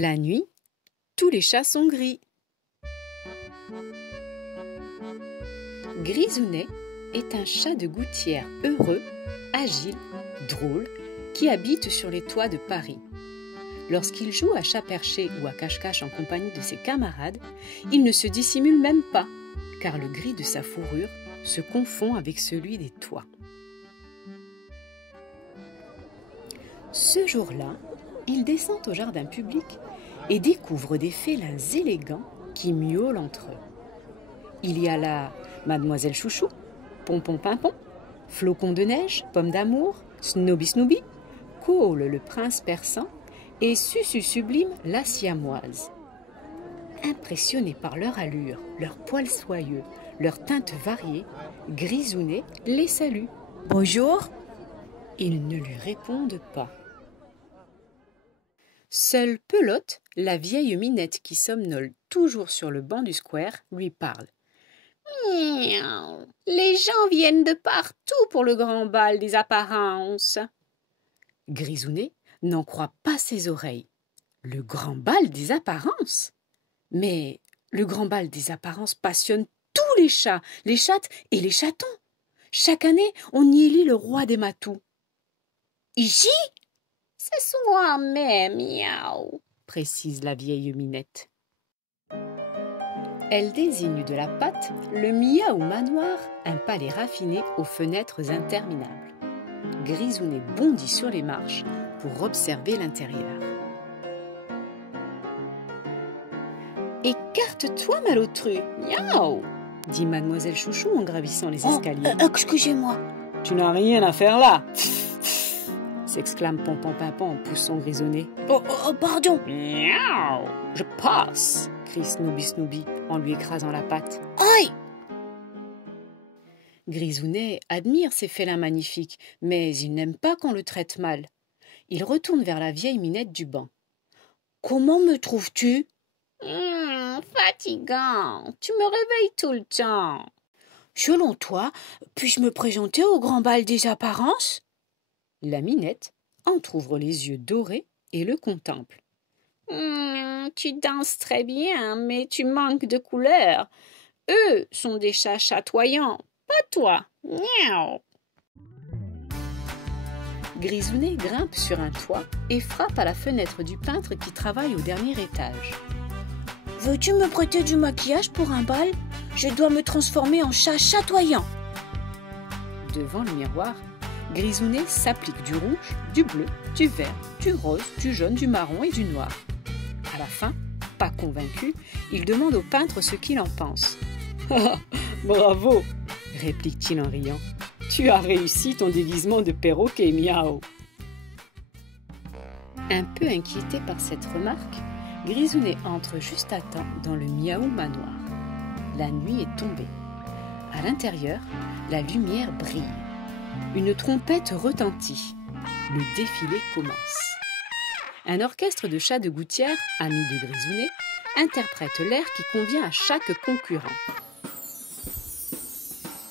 La nuit, tous les chats sont gris. Grisounet est un chat de gouttière heureux, agile, drôle, qui habite sur les toits de Paris. Lorsqu'il joue à chat perché ou à cache-cache en compagnie de ses camarades, il ne se dissimule même pas, car le gris de sa fourrure se confond avec celui des toits. Ce jour-là, il descend au jardin public et découvre des félins élégants qui miaulent entre eux. Il y a là Mademoiselle Chouchou, Pompon Pimpon, Flocon de neige, Pomme d'amour, Snooby Snooby, Cole le prince persan et Susu Sublime la siamoise. Impressionné par leur allure, leurs poils soyeux, leurs teintes variées, Grisounet les salue. « Bonjour !» Ils ne lui répondent pas. Seule Pelote, la vieille minette qui somnole toujours sur le banc du square, lui parle. « Miaou, les gens viennent de partout pour le grand bal des apparences. » Grisounet n'en croit pas ses oreilles. Le grand bal des apparences? Mais le grand bal des apparences passionne tous les chattes et les chatons. Chaque année, on y élit le roi des matous. Ici? C'est soi-même, miaou, précise la vieille minette. Elle désigne de la patte le miaou manoir, un palais raffiné aux fenêtres interminables. Grisounet bondit sur les marches pour observer l'intérieur. « Écarte-toi, malotru, miaou !» dit Mademoiselle Chouchou en gravissant les escaliers. « Excusez-moi. »« Tu n'as rien à faire là !» s'exclame Pompon Pimpon en poussant Grisounet. Oh, pardon. « Miaou ! Je passe !» crie Snooby Snooby en lui écrasant la patte. « Aïe !» Grisounet admire ces félins magnifiques, mais il n'aime pas qu'on le traite mal. Il retourne vers la vieille minette du banc. « Comment me trouves-tu ?»« Fatigant, tu me réveilles tout le temps. »« Selon toi, puis-je me présenter au grand bal des apparences ?» La minette entr'ouvre les yeux dorés et le contemple. Tu danses très bien, mais tu manques de couleur. Eux sont des chats chatoyants, pas toi. Miaou. Grisounet grimpe sur un toit et frappe à la fenêtre du peintre qui travaille au dernier étage. « Veux-tu me prêter du maquillage pour un bal? Je dois me transformer en chat chatoyant. » Devant le miroir, Grisounet s'applique du rouge, du bleu, du vert, du rose, du jaune, du marron et du noir. À la fin, pas convaincu, il demande au peintre ce qu'il en pense. « Bravo !» réplique-t-il en riant. « Tu as réussi ton déguisement de perroquet, miaou !» Un peu inquiété par cette remarque, Grisounet entre juste à temps dans le miaou manoir. La nuit est tombée. À l'intérieur, la lumière brille. Une trompette retentit. Le défilé commence. Un orchestre de chats de gouttière, amis de Grisounet, interprète l'air qui convient à chaque concurrent.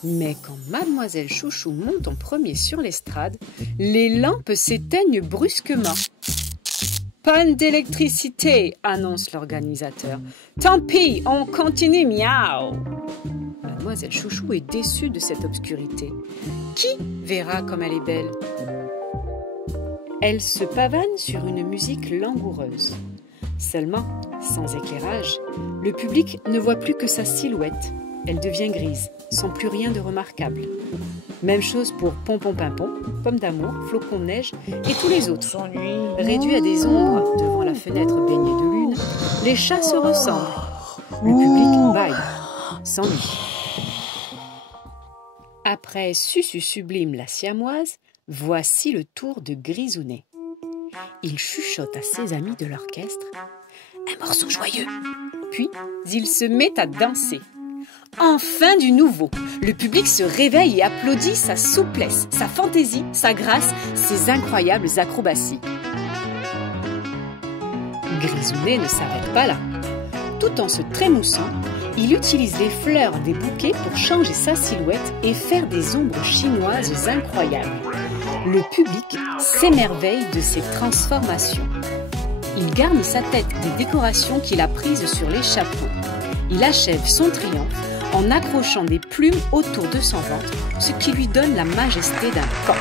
Mais quand Mademoiselle Chouchou monte en premier sur l'estrade, les lampes s'éteignent brusquement. « Panne d'électricité !» annonce l'organisateur. « Tant pis, on continue, miaou !» Mademoiselle Chouchou est déçue de cette obscurité. Qui verra comme elle est belle? Elle se pavane sur une musique langoureuse. Seulement, sans éclairage, le public ne voit plus que sa silhouette. Elle devient grise, sans plus rien de remarquable. Même chose pour Pompon Pimpon, Pomme d'amour, Flocon de neige et tous les autres. Réduits à des ombres devant la fenêtre baignée de lune, les chats se ressemblent. Le public baille, s'ennuie. Après Susu Sublime la siamoise, voici le tour de Grisounet. Il chuchote à ses amis de l'orchestre un morceau joyeux. Puis, il se met à danser. Enfin du nouveau. Le public se réveille et applaudit sa souplesse, sa fantaisie, sa grâce, ses incroyables acrobaties. Grisounet ne s'arrête pas là. Tout en se trémoussant, il utilise les fleurs des bouquets pour changer sa silhouette et faire des ombres chinoises incroyables. Le public s'émerveille de ces transformations. Il garde sa tête des décorations qu'il a prises sur les chapeaux. Il achève son triomphe en accrochant des plumes autour de son ventre, ce qui lui donne la majesté d'un coq.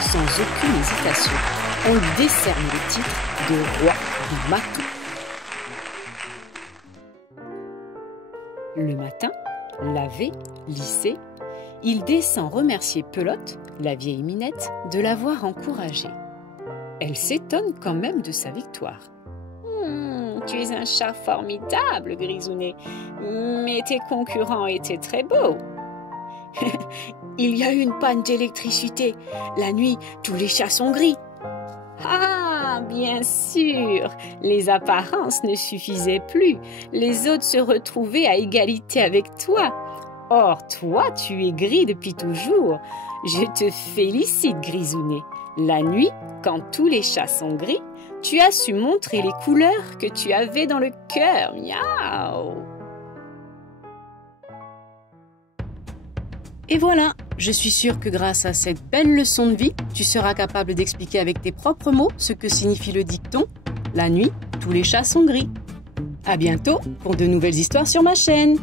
Sans aucune hésitation, on lui décerne le titre de roi du matou. Le matin, lavé, lissé, il descend remercier Pelote, la vieille Minette, de l'avoir encouragé. Elle s'étonne quand même de sa victoire. Tu es un chat formidable, Grisounet, mais tes concurrents étaient très beaux. Il y a eu une panne d'électricité. La nuit, tous les chats sont gris. Ah, bien sûr, les apparences ne suffisaient plus. Les autres se retrouvaient à égalité avec toi. Or, toi, tu es gris depuis toujours. Je te félicite, Grisounet. La nuit, quand tous les chats sont gris, tu as su montrer les couleurs que tu avais dans le cœur. Miaou! Et voilà, je suis sûre que grâce à cette belle leçon de vie, tu seras capable d'expliquer avec tes propres mots ce que signifie le dicton « La nuit, tous les chats sont gris ». À bientôt pour de nouvelles histoires sur ma chaîne.